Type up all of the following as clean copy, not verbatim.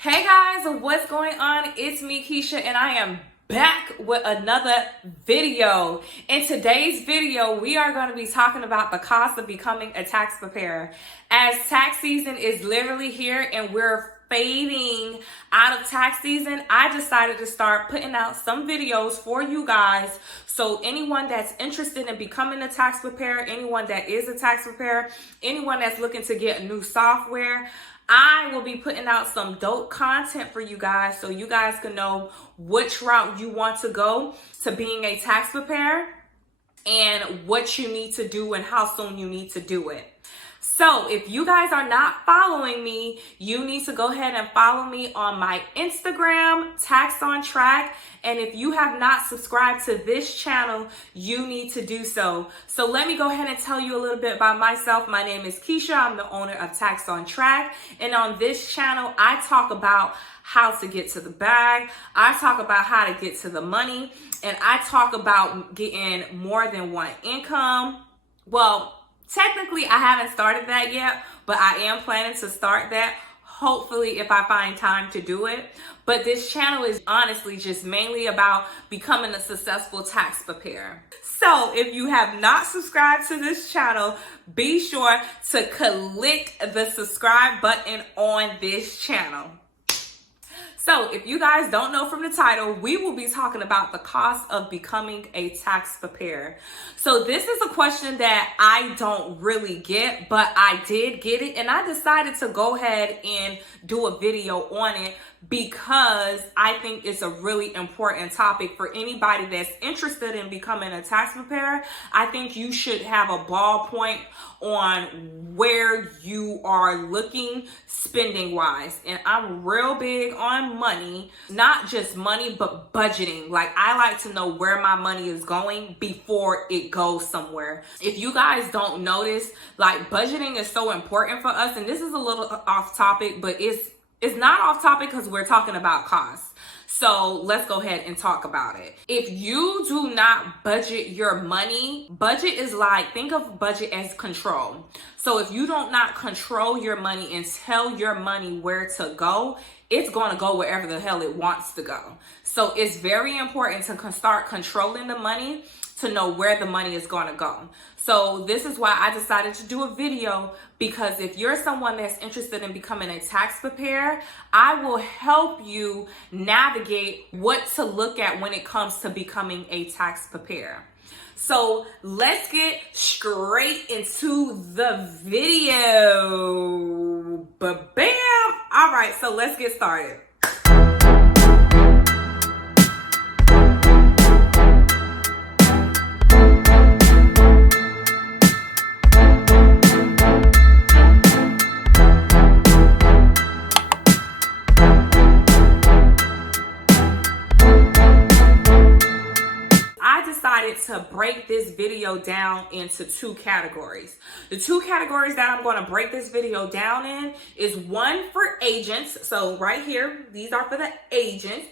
Hey guys, what's going on? It's me, Keisha, and I am back with another video. In today's video, we are going to be talking about the cost of becoming a tax preparer. As tax season is literally here and we're fading out of tax season, I decided to start putting out some videos for you guys. So anyone that's interested in becoming a tax preparer, anyone that is a tax preparer, anyone that's looking to get new software, I will be putting out some dope content for you guys so you guys can know which route you want to go to being a tax preparer and what you need to do and how soon you need to do it. So if you guys are not following me, you need to go ahead and follow me on my Instagram, Tax on Track. And if you have not subscribed to this channel, you need to do so. So let me go ahead and tell you a little bit about myself. My name is Keisha. I'm the owner of Tax on Track. And on this channel, I talk about how to get to the bag. I talk about how to get to the money. And I talk about getting more than one income. Well, technically, I haven't started that yet, but I am planning to start that, hopefully, if I find time to do it. But this channel is honestly just mainly about becoming a successful tax preparer. So if you have not subscribed to this channel, be sure to click the subscribe button on this channel. So if you guys don't know from the title, we will be talking about the cost of becoming a tax preparer. So this is a question that I don't really get, but I did get it. And I decided to go ahead and do a video on it because I think it's a really important topic for anybody that's interested in becoming a tax preparer. I think you should have a ballpoint on where you are looking spending wise. And I'm real big on money, not just money, but budgeting. Like, I like to know where my money is going before it goes somewhere. If you guys don't notice, like, budgeting is so important for us. And this is a little off topic, but it's not off topic because we're talking about costs. So let's go ahead and talk about it. If you do not budget your money, budget is like, think of budget as control. So if you don't not control your money and tell your money where to go, it's going to go wherever the hell it wants to go. So it's very important to start controlling the money to know where the money is going to go. So this is why I decided to do a video, because if you're someone that's interested in becoming a tax preparer, I will help you navigate what to look at when it comes to becoming a tax preparer. So let's get straight into the video. Ba-bam! All right, so let's get started. To break this video down into two categories. The two categories that I'm going to break this video down in is one for agents. So right here, these are for the agents.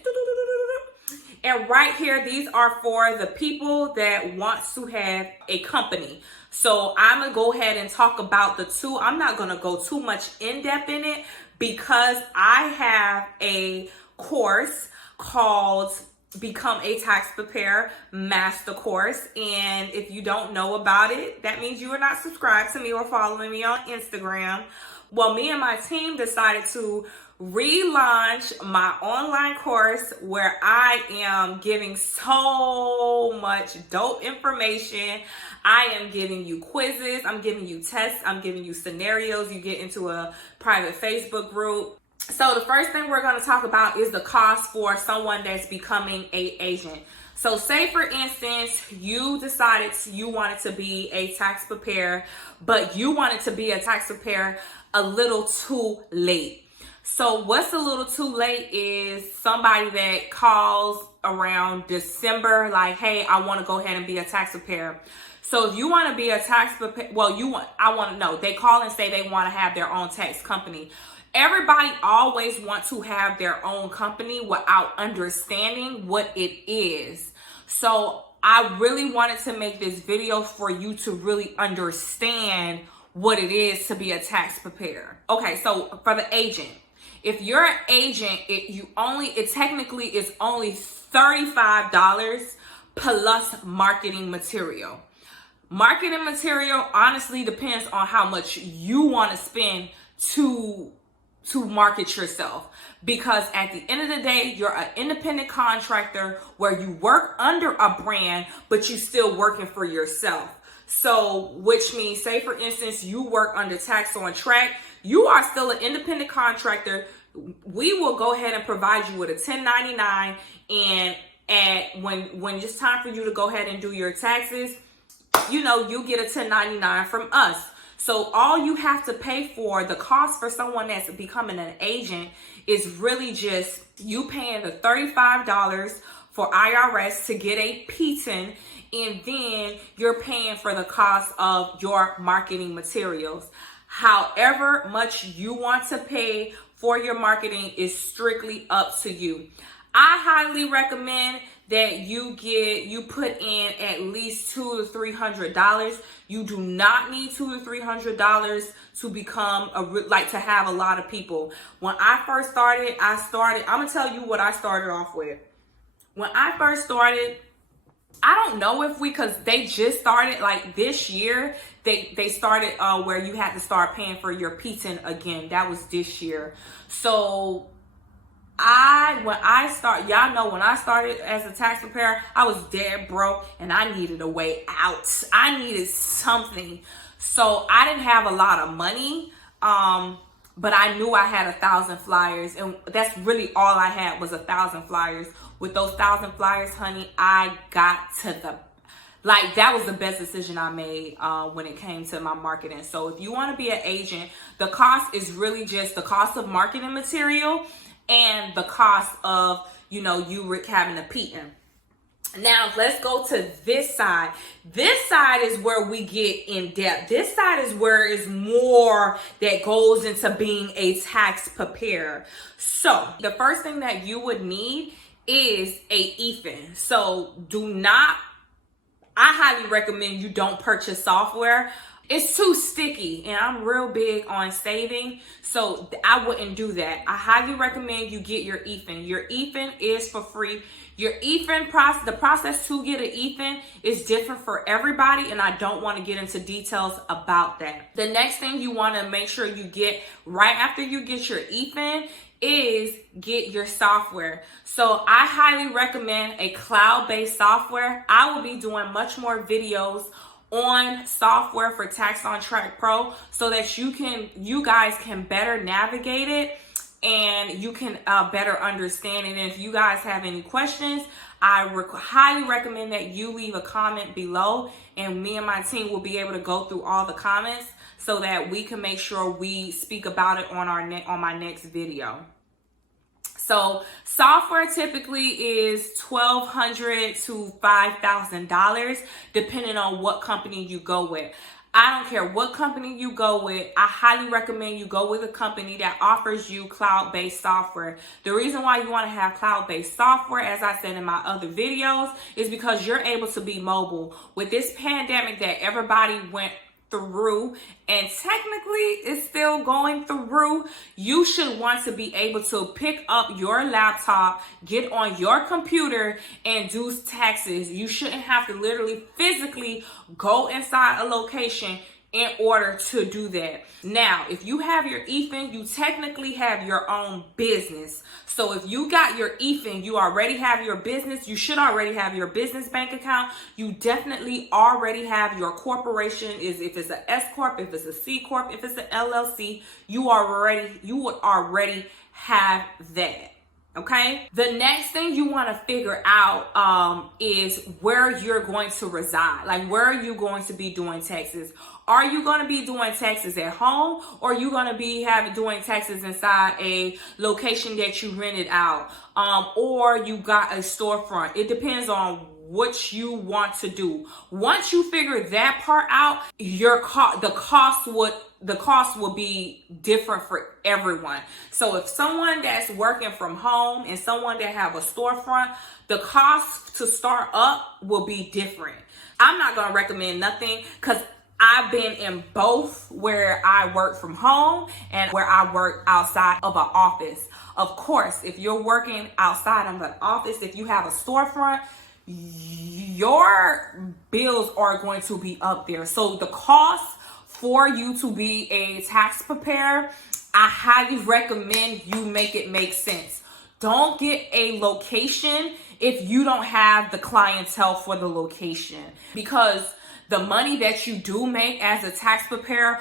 And right here, these are for the people that want to have a company. So I'm going to go ahead and talk about the two. I'm not going to go too much in depth in it because I have a course called Become a Tax Preparer Master Course. And if you don't know about it, that means you are not subscribed to me or following me on Instagram. Well, me and my team decided to relaunch my online course where I am giving so much dope information. I am giving you quizzes, I'm giving you tests, I'm giving you scenarios. You get into a private Facebook group. So the first thing we're going to talk about is the cost for someone that's becoming an agent. So say, for instance, you decided you wanted to be a tax preparer, but you wanted to be a tax preparer a little too late. So what's a little too late is somebody that calls around December, like, hey, I want to go ahead and be a tax preparer. So if you want to be a tax preparer, they call and say they want to have their own tax company. Everybody always wants to have their own company without understanding what it is. So I really wanted to make this video for you to really understand what it is to be a tax preparer. Okay, so for the agent, If you're an agent, it technically is only $35 plus marketing material. Marketing material honestly depends on how much you want to spend to market yourself, because at the end of the day, you're an independent contractor where you work under a brand, but you still working for yourself. So, which means, say for instance, you work under Tax on Track, you are still an independent contractor. We will go ahead and provide you with a 1099, and when it's time for you to go ahead and do your taxes, you get a 1099 from us. So all you have to pay for, the cost for someone that's becoming an agent, is really just you paying the $35 for IRS to get a PTIN, and then you're paying for the cost of your marketing materials. However much you want to pay for your marketing is strictly up to you. I highly recommend that you put in at least $200 to $300. You do not need $200 to $300 to become to have a lot of people. When I first started, I'm gonna tell you what I started off with. When I first started, I don't know if because they just started like this year, they started where you had to start paying for your PTIN again. That was this year. So when I started as a tax preparer, I was dead broke and I needed a way out. I needed something. So I didn't have a lot of money, but I knew I had 1,000 flyers, and that's really all I had was 1,000 flyers. With those 1,000 flyers, honey, I got to that was the best decision I made when it came to my marketing. So if you want to be an agent, the cost is really just the cost of marketing material and the cost of, you having a PTIN. Now let's go to this side. This side is where we get in depth. This side is where is more that goes into being a tax preparer. So the first thing that you would need is a EFIN. So I highly recommend you don't purchase software. It's too sticky, and I'm real big on saving, so I wouldn't do that. I highly recommend you get your EFIN. Your EFIN is for free. Your EFIN process, the process to get an EFIN is different for everybody, and I don't want to get into details about that. The next thing you want to make sure you get right after you get your EFIN is get your software. So I highly recommend a cloud-based software. I will be doing much more videos on software for Tax on Track Pro so that you guys can better navigate it and you can better understand it. And if you guys have any questions, I highly recommend that you leave a comment below, and me and my team will be able to go through all the comments so that we can make sure we speak about it on my next video. So software typically is $1,200 to $5,000 depending on what company you go with. I don't care what company you go with. I highly recommend you go with a company that offers you cloud-based software. The reason why you want to have cloud-based software, as I said in my other videos, is because you're able to be mobile. With this pandemic that everybody went through and technically is still going through, you should want to be able to pick up your laptop, get on your computer, and do taxes. You shouldn't have to literally physically go inside a location in order to do that. Now, if you have your EFIN, you technically have your own business. So if you got your EFIN, you already have your business. You should already have your business bank account. You definitely already have your corporation. If it's an S Corp, if it's a C Corp, if it's an LLC, you would already have that. Okay. The next thing you want to figure out is where you're going to reside. Like, where are you going to be doing taxes? Are you going to be doing taxes at home, or are you going to be doing taxes inside a location that you rented out, or you got a storefront? It depends on what you want to do. Once you figure that part out, the cost will be different for everyone. So if someone that's working from home and someone that have a storefront, the cost to start up will be different. I'm not going to recommend nothing, because I've been in both, where I work from home and where I work outside of an office. Of course, if you're working outside of an office, if you have a storefront, your bills are going to be up there. So the cost for you to be a tax preparer, I highly recommend you make it make sense. Don't get a location if you don't have the clientele for the location, because the money that you do make as a tax preparer,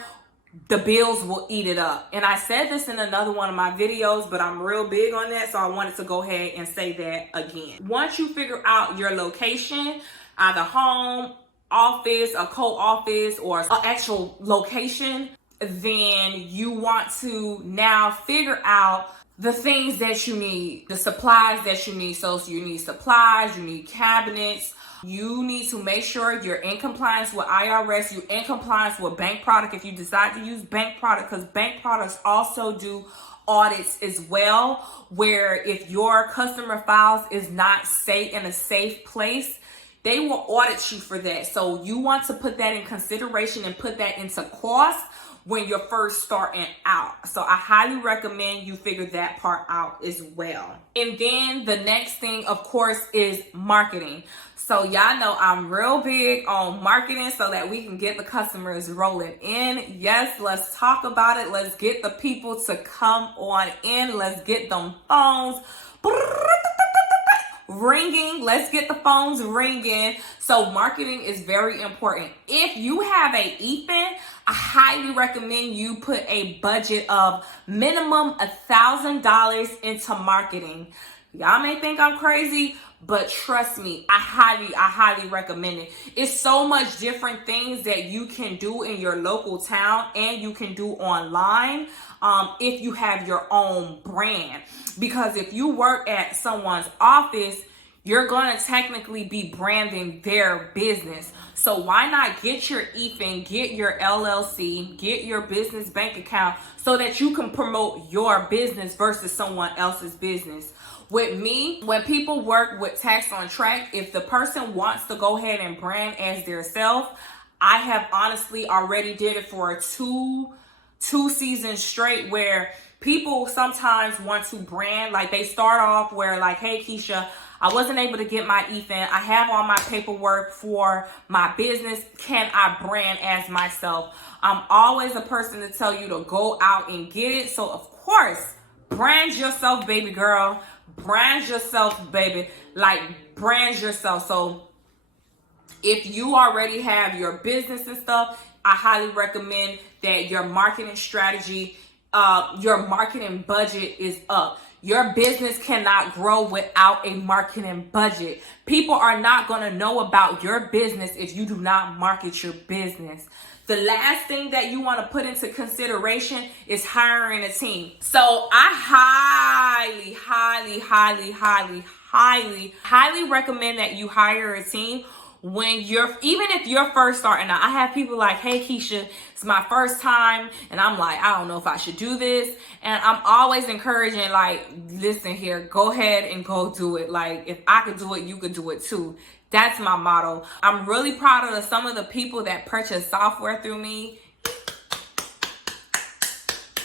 the bills will eat it up. And I said this in another one of my videos, but I'm real big on that, so I wanted to go ahead and say that again. Once you figure out your location, either home, office, a co-office, or an actual location, then you want to now figure out the things that you need, the supplies that you need. So you need supplies, you need cabinets. You need to make sure you're in compliance with IRS, you're in compliance with bank product if you decide to use bank product, because bank products also do audits as well, where if your customer files is not safe in a safe place, they will audit you for that. So you want to put that in consideration and put that into cost when you're first starting out. So I highly recommend you figure that part out as well. And then the next thing, of course, is marketing. So y'all know I'm real big on marketing so that we can get the customers rolling in. Yes, let's talk about it. Let's get the people to come on in. Let's get them phones ringing. Let's get the phones ringing. So marketing is very important. If you have a Ethan, I highly recommend you put a budget of minimum $1,000 into marketing. Y'all may think I'm crazy, but trust me, I highly recommend it. It's so much different things that you can do in your local town and you can do online if you have your own brand. Because if you work at someone's office, you're going to technically be branding their business. So why not get your EFIN, get your LLC, get your business bank account so that you can promote your business versus someone else's business. With me, when people work with Tax on Track, if the person wants to go ahead and brand as their self, I have honestly already did it for two seasons straight, where people sometimes want to brand, like they start off where like, hey Keisha, I wasn't able to get my EFIN. I have all my paperwork for my business. Can I brand as myself? I'm always a person to tell you to go out and get it. So of course, brand yourself, baby girl. Brand yourself, baby. Like, brand yourself. So if you already have your business and stuff, I highly recommend that your marketing strategy, your marketing budget is up. Your business cannot grow without a marketing budget. People are not going to know about your business if you do not market your business. The last thing that you want to put into consideration is hiring a team. So I highly recommend that you hire a team when even if you're first starting out. I have people like, hey Keisha, it's my first time and I'm like, I don't know if I should do this. And I'm always encouraging, like, listen here, go ahead and go do it. Like, if I could do it, you could do it too. That's my motto. I'm really proud of some of the people that purchase software through me.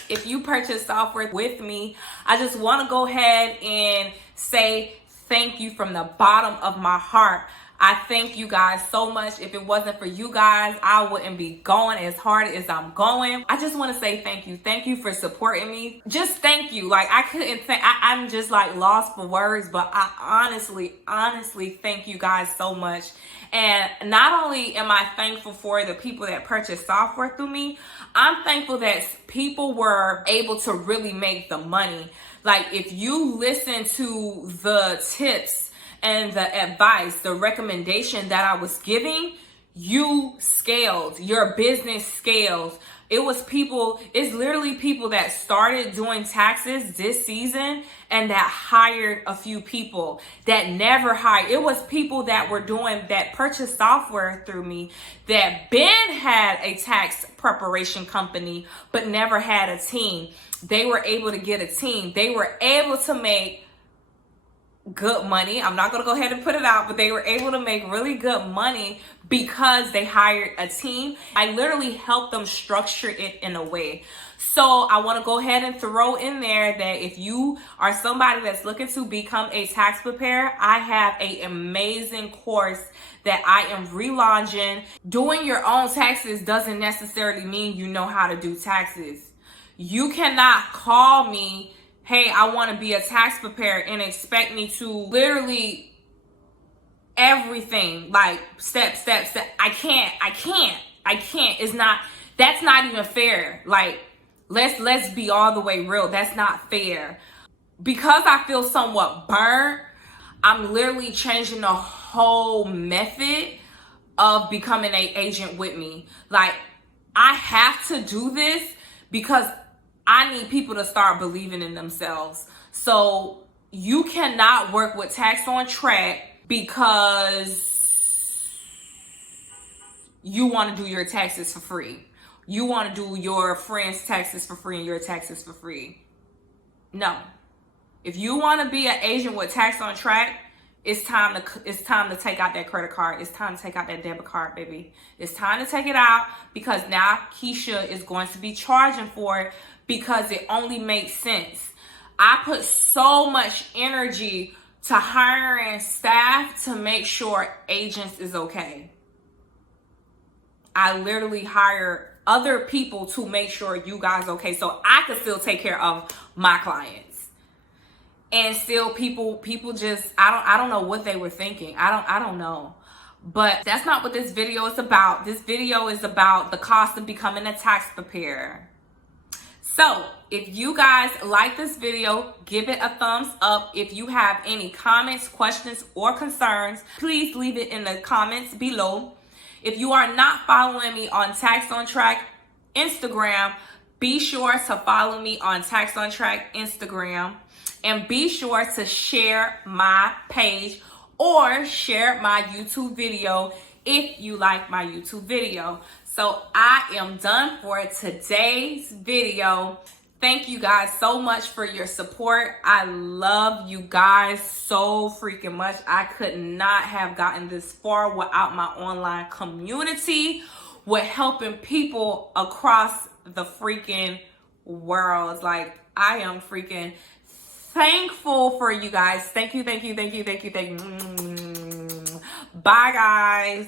If you purchase software with me, I just want to go ahead and say thank you from the bottom of my heart. I thank you guys so much. If it wasn't for you guys, I wouldn't be going as hard as I'm going. I just want to say thank you. Thank you for supporting me. Just thank you. Like, I couldn't think, I'm just like lost for words, but I honestly thank you guys so much. And not only am I thankful for the people that purchase software through me, I'm thankful that people were able to really make the money. Like, if you listen to the tips and the advice, the recommendation that I was giving, you scaled, your business scales. It's literally people that started doing taxes this season and that hired a few people that never hired. It was people that purchased software through me that had a tax preparation company but never had a team. They were able to get a team. They were able to make good money. I'm not going to go ahead and put it out, but they were able to make really good money because they hired a team. I literally helped them structure it in a way. So I want to go ahead and throw in there that if you are somebody that's looking to become a tax preparer, I have an amazing course that I am relaunching. Doing your own taxes doesn't necessarily mean you know how to do taxes. You cannot call me, hey, I want to be a tax preparer, and expect me to literally everything, like step. I can't. It's not, that's not even fair. Like, let's be all the way real. That's not fair. Because I feel somewhat burnt, I'm literally changing the whole method of becoming an agent with me. Like, I have to do this because I need people to start believing in themselves. So you cannot work with Tax on Track because you want to do your taxes for free. You want to do your friends' taxes for free and your taxes for free. No. If you want to be an agent with Tax on Track, it's time to take out that credit card. It's time to take out that debit card, baby. It's time to take it out, because now Keisha is going to be charging for it, because it only makes sense. I put so much energy to hiring staff to make sure agents is okay. I literally hire other people to make sure you guys okay, so I can still take care of my clients. And still people just, I don't know what they were thinking. I don't know. But that's not what this video is about. This video is about the cost of becoming a tax preparer. So if you guys like this video, give it a thumbs up. If you have any comments, questions, or concerns, please leave it in the comments below. If you are not following me on Tax on Track Instagram, be sure to follow me on Tax on Track Instagram. And be sure to share my page or share my YouTube video if you like my YouTube video. So I am done for today's video. Thank you guys so much for your support. I love you guys so freaking much. I could not have gotten this far without my online community, with helping people across the freaking world. Like, I am freaking thankful for you guys. Thank you. Bye, guys.